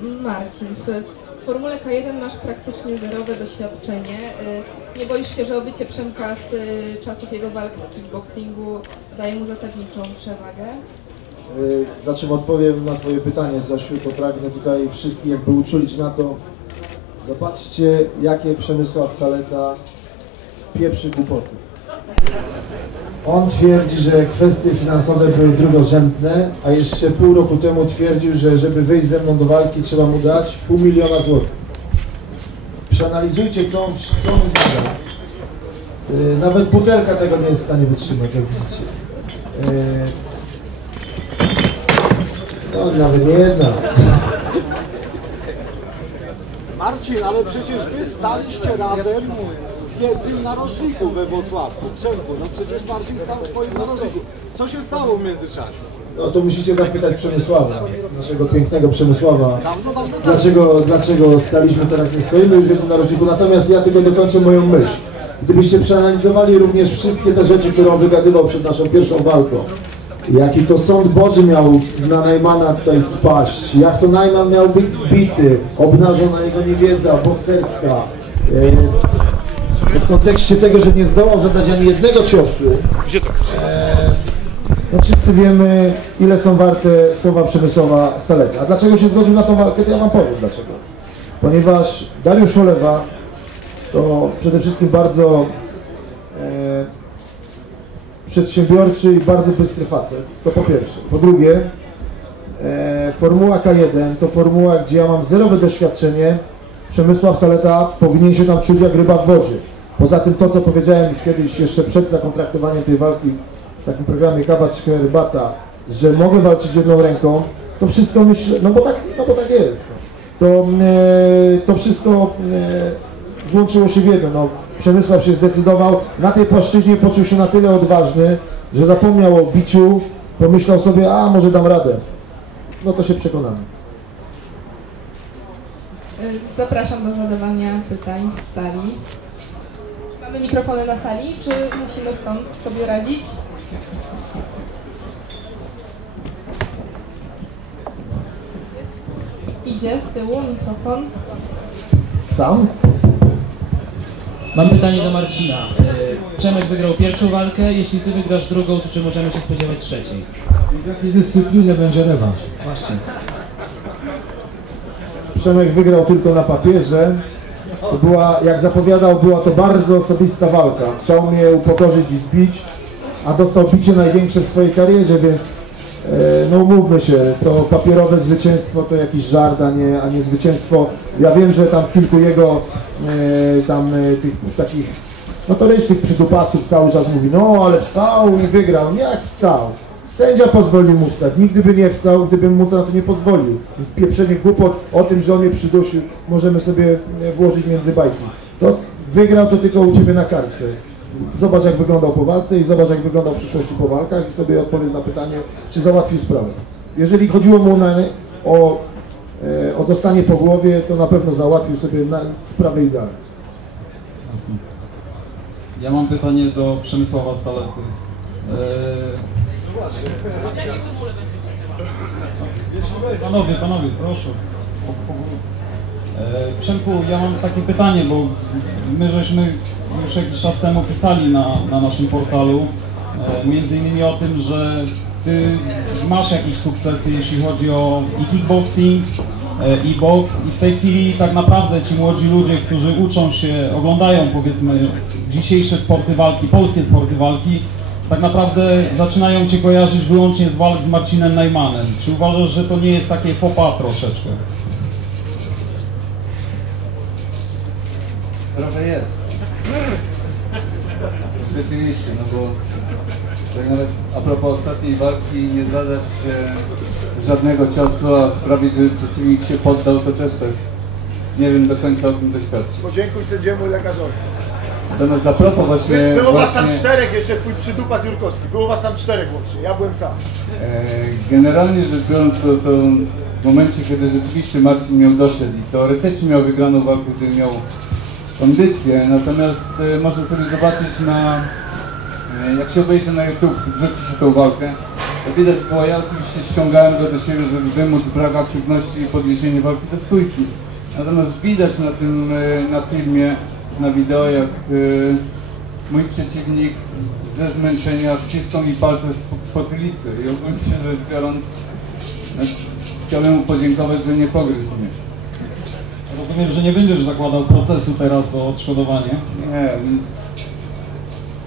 Marcin, w Formule K1 masz praktycznie zerowe doświadczenie. Y, Nie boisz się, że obycie Przemka z y, czasów jego walk w kickboxingu daje mu zasadniczą przewagę? Y, Zaczym odpowiem na Twoje pytanie, Zasiu, to pragnę tutaj wszystkich jakby uczulić na to. Zobaczcie, jakie Przemysław Saleta pieprzy głupoty. On twierdzi, że kwestie finansowe były drugorzędne, a jeszcze pół roku temu twierdził, że żeby wyjść ze mną do walki trzeba mu dać pół miliona złotych. Przeanalizujcie, co on, co. Y, Nawet butelka tego nie jest w stanie wytrzymać, jak widzicie. No, nawet nie jedna. Marcin, ale przecież wy staliście razem jednym narożniku we Wrocławku, Przemku. No przecież Marcin stał w swoim narożniku. Co się stało w międzyczasie? No to musicie zapytać Przemysława, naszego pięknego Przemysława. Dawno, dawno temu. Dlaczego, dlaczego staliśmy teraz nie stoimy już w jednym narożniku? Natomiast ja tylko dokończę moją myśl. Gdybyście przeanalizowali również wszystkie te rzeczy, które on wygadywał przed naszą pierwszą walką, jaki to sąd Boży miał na Najmana tutaj spaść, jak to Najman miał być zbity, obnażona jego niewiedza bokserska, e, w kontekście tego, że nie zdołał zadać ani jednego ciosu, no wszyscy wiemy, ile są warte słowa Przemysława Saleta. A dlaczego się zgodził na tą walkę, to ja wam powiem dlaczego. Ponieważ Dariusz Cholewa to przede wszystkim bardzo e, przedsiębiorczy i bardzo bystry facet. To po pierwsze. Po drugie, e, Formuła K1 to formuła, gdzie ja mam zerowe doświadczenie. Przemysław Saleta powinien się tam czuć jak ryba w wodzie. Poza tym to, co powiedziałem już kiedyś, jeszcze przed zakontraktowaniem tej walki w takim programie Kawa czy Herbata, że mogę walczyć jedną ręką, to wszystko myślę, no bo tak, no bo tak jest. To, e, to wszystko e, złączyło się w jedno. No, Przemysław się zdecydował, na tej płaszczyźnie poczuł się na tyle odważny, że zapomniał o biciu, pomyślał sobie, a może dam radę. No to się przekonamy. Y, Zapraszam do zadawania pytań z sali. Mamy mikrofony na sali, czy musimy stąd sobie radzić? Idzie z tyłu mikrofon. Sam? Mam pytanie do Marcina. E, Przemek wygrał pierwszą walkę, jeśli ty wygrasz drugą, to czy możemy się spodziewać trzeciej? W jakiej dyscyplinie będzie rewanż? Właśnie. Przemek wygrał tylko na papierze. To była, jak zapowiadał, była to bardzo osobista walka. Chciał mnie upokorzyć i zbić, a dostał bicie największe w swojej karierze, więc e, no umówmy się, to papierowe zwycięstwo to jakiś żart, a nie, a nie zwycięstwo. Ja wiem, że tam kilku jego e, tam e, tych takich notorycznych przydupasów cały czas mówi, no ale wstał i wygrał. Jak wstał? Sędzia pozwolił mu wstać, nigdy by nie wstał, gdybym mu to na to nie pozwolił. Więc pieprzenie głupot o tym, że on mnie przydusił, możemy sobie e, włożyć między bajki. To wygrał to tylko u Ciebie na kartce. Zobacz jak wyglądał po walce i zobacz jak wyglądał w przyszłości po walkach i sobie odpowiedz na pytanie, czy załatwił sprawę. Jeżeli chodziło mu na, o, e, o dostanie po głowie, to na pewno załatwił sobie na, sprawę idealnie. Jasne. Ja mam pytanie do Przemysława Salety. Eee... Panowie, panowie, proszę. Eee, Przemku, ja mam takie pytanie, bo my żeśmy już jakiś czas temu pisali na, na naszym portalu, e, między innymi o tym, że ty masz jakieś sukcesy, jeśli chodzi o i kickboxing, e, i boks i w tej chwili tak naprawdę ci młodzi ludzie, którzy uczą się, oglądają powiedzmy dzisiejsze sporty walki, polskie sporty walki, tak naprawdę zaczynają cię kojarzyć wyłącznie z walk z Marcinem Najmanem. Czy uważasz, że to nie jest takie popa troszeczkę? Trochę jest. Rzeczywiście, no bo tak nawet a propos ostatniej walki nie zadać się żadnego ciosu, a sprawić, żeby przeciwnik się poddał, to też tak nie wiem do końca o tym to świadczy. Podziękuj sędziemu i lekarzowi. Natomiast a propos właśnie, Było was tam właśnie czterech, jeszcze twój przydupas Jurkowski. Było was tam czterech łącznie, ja byłem sam. e, generalnie rzecz biorąc, to, to w momencie, kiedy rzeczywiście Marcin miał dosiad i teoretycznie miał wygraną walkę, gdy miał kondycję, natomiast e, można sobie zobaczyć na, e, jak się obejrzy na YouTube, wrzuci się tą walkę, To widać było, ja oczywiście ściągałem go do siebie, żeby wymóc brak aktywności i podniesienie walki ze stójki. Natomiast widać na tym, na filmie, na wideo, jak e, mój przeciwnik ze zmęczenia wciskał mi palce z potylicy i ogólnie rzecz biorąc, no, chciałbym mu podziękować, że nie pogryzł mnie. Rozumiem, że nie będziesz zakładał procesu teraz o odszkodowanie. Nie.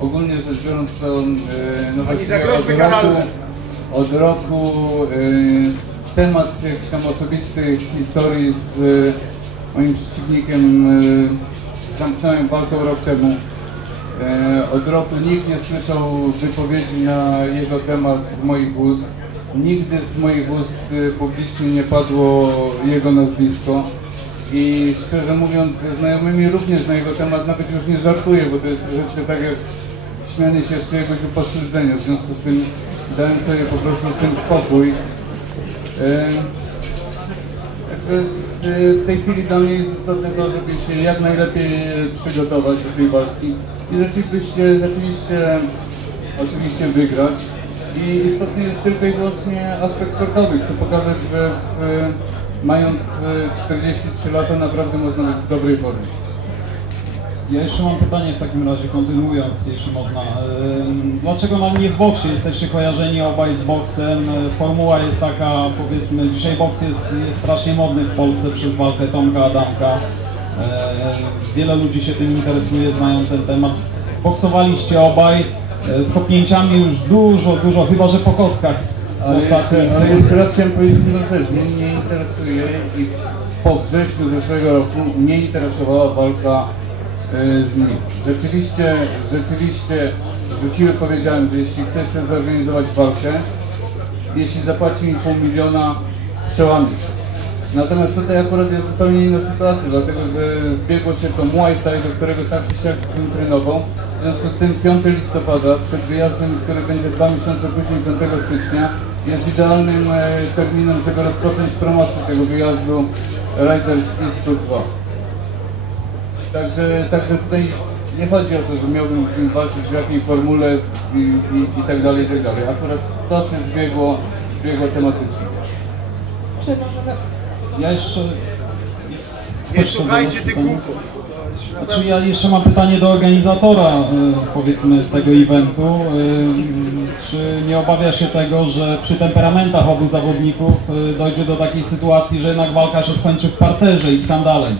Ogólnie rzecz biorąc to e, no właśnie od roku, od roku e, temat jakichś tam osobistych historii z moim przeciwnikiem zamknąłem walkę rok temu. E, od roku nikt nie słyszał wypowiedzi na jego temat z moich ust. Nigdy z moich ust e, publicznie nie padło jego nazwisko. I szczerze mówiąc, ze znajomymi również na jego temat nawet już nie żartuję, bo to jest troszeczkę tak jak śmianie się z czyjegoś upośledzenia. W związku z tym dałem sobie po prostu z tym spokój. E, Także e, w tej chwili dla mnie jest istotne to, żeby się jak najlepiej przygotować do tej walki i rzeczywiście, rzeczywiście oczywiście wygrać. I istotny jest tylko i wyłącznie aspekt sportowy. Chcę pokazać, że w, mając e, 43 lata naprawdę można być w dobrej formie. Ja jeszcze mam pytanie w takim razie, kontynuując, jeśli można. Ym, Dlaczego nam nie w boksie jesteście kojarzeni obaj z boksem? E, Formuła jest taka, powiedzmy, dzisiaj boks jest, jest strasznie modny w Polsce przez walkę Tomka Adamka. E, Wiele ludzi się tym interesuje, znają ten temat. Boksowaliście obaj e, z kopnięciami już dużo, dużo, chyba że po kostkach z Ale ostatnich. jeszcze, ale jeszcze raz chciałem powiedzieć jedną rzecz. Mnie nie interesuje i po wrześniu zeszłego roku mnie interesowała walka e, z nim. Rzeczywiście, rzeczywiście rzuciły, powiedziałem, że jeśli ktoś chce zorganizować walkę, jeśli zapłaci mi pół miliona, przełamie się. Natomiast tutaj akurat jest zupełnie inna sytuacja, dlatego że zbiegło się to Muay Thai, do którego tak czy siak trenował. W związku z tym 5 listopada, przed wyjazdem, który będzie dwa miesiące później, 5 stycznia, jest idealnym e, terminem, żeby rozpocząć promocję tego wyjazdu Riders East 2. Także, także tutaj nie chodzi o to, że miałbym z nim walczyć w jakiej formule i, i, i tak dalej, i tak dalej. Akurat to się zbiegło, zbiegło tematycznie. Czy. Ja jeszcze... Nie słuchajcie tych głupot. Znaczy ja jeszcze mam pytanie do organizatora y, powiedzmy tego eventu. Y, Czy nie obawia się tego, że przy temperamentach obu zawodników y, dojdzie do takiej sytuacji, że jednak walka się skończy w parterze i skandalem?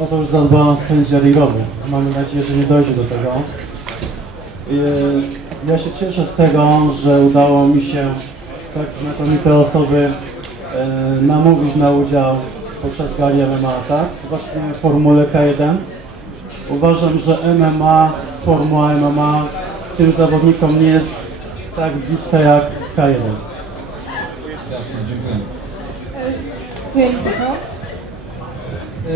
O to już zadba sędzia ringowy. Mamy nadzieję, że nie dojdzie do tego. Yy, Ja się cieszę z tego, że udało mi się tak znakomite osoby yy, namówić na udział podczas gali MMA, tak? Właśnie w formule K1. Uważam, że MMA, formuła MMA tym zawodnikom nie jest tak bliska jak K1. Jasne, dziękuję. E,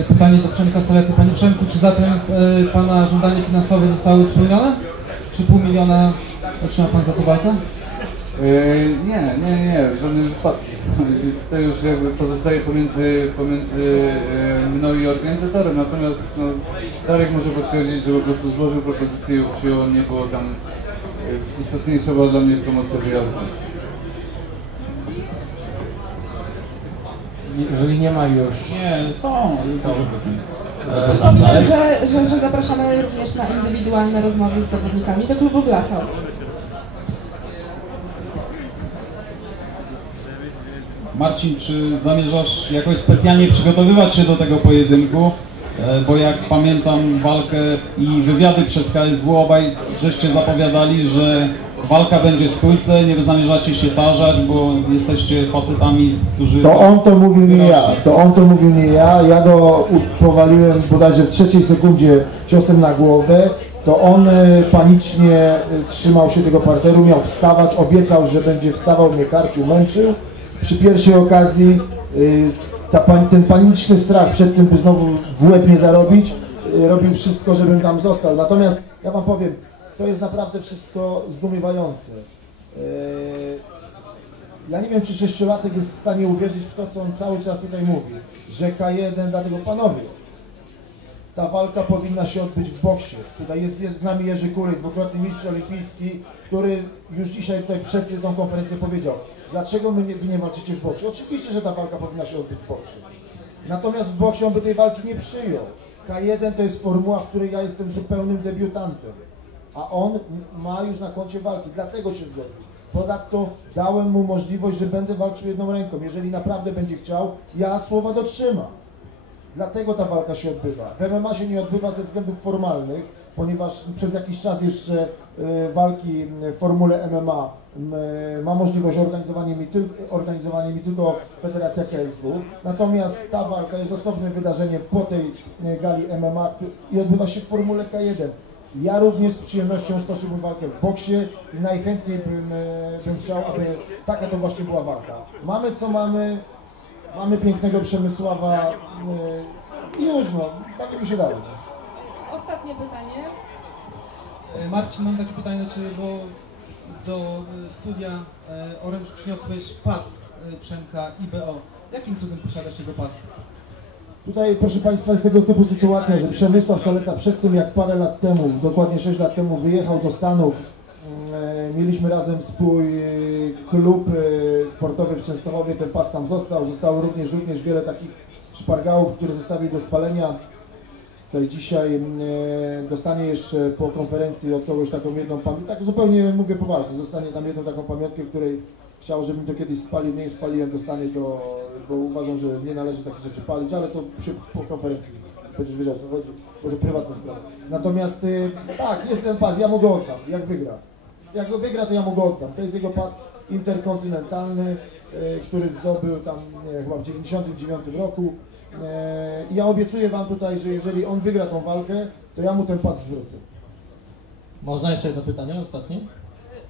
Pytanie do Przemka Salety. Panie Przemku, czy zatem e, Pana żądania finansowe zostały spełnione? Czy pół miliona otrzyma Pan za tę walkę? Yy, nie, nie, nie, w żadnym wypadku. To już jakby pozostaje pomiędzy, pomiędzy mną i organizatorem, natomiast no, Darek może potwierdzić, że po prostu złożył propozycję i przyjął, nie było tam, istotniejsza była dla mnie promocja wyjazdu. Jeżeli nie ma już... Nie, są, pytań. Przypominam, że, że, że zapraszamy również na indywidualne rozmowy z zawodnikami do klubu Glasshouse. Marcin, czy zamierzasz jakoś specjalnie przygotowywać się do tego pojedynku? E, Bo jak pamiętam walkę i wywiady przez KSW, obaj żeście zapowiadali, że walka będzie w stójce, nie zamierzacie się tarzać, bo jesteście facetami, którzy... To on to mówił, nie ja. To on to mówił, nie ja. Ja go powaliłem bodajże w trzeciej sekundzie ciosem na głowę. To on e, panicznie e, trzymał się tego parteru, miał wstawać, obiecał, że będzie wstawał, mnie karcił, męczył. Przy pierwszej okazji pan- ten paniczny strach przed tym, by znowu w łeb nie zarobić, robił wszystko, żebym tam został. Natomiast ja Wam powiem, to jest naprawdę wszystko zdumiewające. Y, ja nie wiem, czy sześciolatek jest w stanie uwierzyć w to, co on cały czas tutaj mówi, że K1, dlatego panowie, ta walka powinna się odbyć w boksie. Tutaj jest, jest z nami Jerzy Kury, dwukrotny mistrz olimpijski, który już dzisiaj tutaj przed tą konferencją powiedział, dlaczego my nie, wy nie walczycie w boksie? Oczywiście, że ta walka powinna się odbyć w boksie. Natomiast w boksie on by tej walki nie przyjął. K1 to jest formuła, w której ja jestem zupełnym debiutantem, a on ma już na koncie walki, dlatego się zgodził. Ponadto dałem mu możliwość, że będę walczył jedną ręką. Jeżeli naprawdę będzie chciał, ja słowa dotrzymam. Dlatego ta walka się odbywa. W MMA się nie odbywa ze względów formalnych, ponieważ przez jakiś czas jeszcze e, walki w formule MMA ma możliwość organizowania mi, tyl, organizowania mi tylko Federacja KSW. Natomiast ta walka jest osobnym wydarzeniem po tej e, gali MMA i odbywa się w formule K1. Ja również z przyjemnością stoczyłbym walkę w boksie i najchętniej bym, e, bym chciał, aby taka to właśnie była walka. Mamy co mamy, Mamy pięknego Przemysława yy, i już no, bawimy się dalej. Ostatnie pytanie. E, Marcin, mam takie pytanie do Ciebie, bo do e, studia e, Orange przyniosłeś pas e, Przemka IBO. Jakim cudem posiadasz jego pas? Tutaj proszę Państwa jest tego typu sytuacja, że Przemysław Soleta przed tym jak parę lat temu, dokładnie 6 lat temu wyjechał do Stanów, yy, mieliśmy razem swój yy, klub yy, sportowy w Częstochowie, ten pas tam został, zostało również, również wiele takich szpargałów, które zostawił do spalenia. Tutaj dzisiaj e, dostanie jeszcze po konferencji od kogoś taką jedną pamiątkę, tak zupełnie mówię poważnie, dostanie tam jedną taką pamiątkę, której chciał, żebym to kiedyś spalił, nie spaliłem, dostanie to, bo uważam, że nie należy takich rzeczy palić, ale to przy, po konferencji będziesz wiedział co chodzi, bo to prywatna sprawa. Natomiast e, tak, jest ten pas, ja mu go oddam, jak wygra. Jak go wygra, to ja mu go oddam. To jest jego pas interkontynentalny, e, który zdobył tam nie, chyba w 99 roku. I ja obiecuję Wam tutaj, że jeżeli on wygra tą walkę, to ja mu ten pas zwrócę. Można jeszcze jedno pytanie, ostatnie?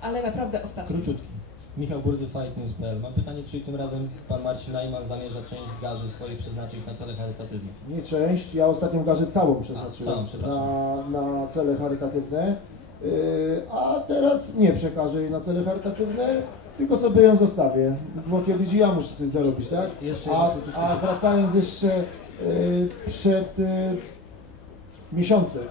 Ale naprawdę ostatnie. Króciutki. Michał Burdy, Fight News.pl. Mam pytanie, czy tym razem pan Marcin Najman zamierza część garzy swojej przeznaczyć na cele charytatywne? Nie część, ja ostatnią garzę całą przeznaczyłem całą, przepraszam. na, na cele charytatywne, Yy, a teraz nie przekażę jej na cele charytatywne, tylko sobie ją zostawię, bo kiedyś i ja muszę coś zarobić, tak? Jeszcze A, a wracając jeszcze yy, przed yy, miesiącem,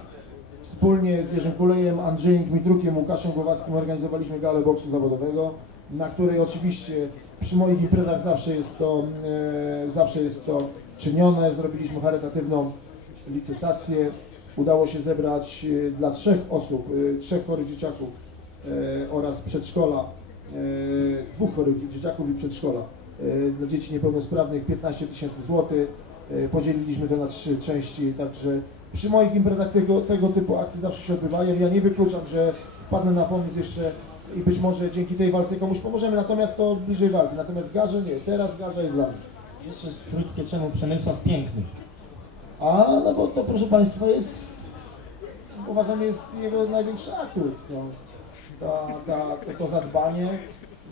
wspólnie z Jerzym Kulejem, Andrzejem Dmitrukiem, Łukaszem Głowackim organizowaliśmy galę boksu zawodowego, na której oczywiście przy moich imprezach zawsze jest to, e, zawsze jest to czynione. Zrobiliśmy charytatywną licytację. Udało się zebrać e, dla trzech osób, e, trzech chorych dzieciaków oraz przedszkola, dwóch chorych dzieciaków i przedszkola dla dzieci niepełnosprawnych 15 tysięcy złotych. Podzieliliśmy to na trzy części, także przy moich imprezach tego, tego typu akcje zawsze się odbywają. Ja nie wykluczam, że wpadnę na pomysł jeszcze i być może dzięki tej walce komuś pomożemy, natomiast to bliżej walki. Natomiast garze nie, teraz garza jest dla mnie. Jeszcze krótkie, czemu Przemysław Piękny? A no bo to proszę Państwa jest, uważam jest jego największy atut. No. Ta, ta, to, to zadbanie.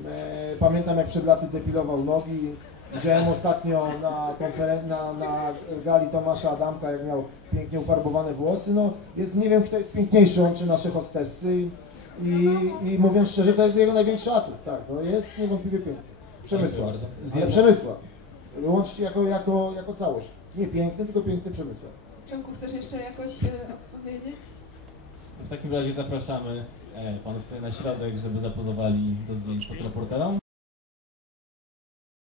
E, pamiętam jak przed laty depilował nogi. Widziałem ostatnio na, konferen- na, na gali Tomasza Adamka, jak miał pięknie ufarbowane włosy. No, jest, nie wiem, kto jest piękniejszy, on czy nasze hostessy. I, I mówiąc szczerze, to jest jego największy atut. Tak, no jest niewątpliwie piękny. Przemysław. Dziękuję bardzo. Ale Przemysław. Łącznie jako, jako, jako całość. Nie piękny, tylko piękny Przemysław. Przemku, chcesz jeszcze jakoś e, odpowiedzieć? W takim razie zapraszamy e, panów tutaj na środek, żeby zapozowali do zdjęć pod reporterą.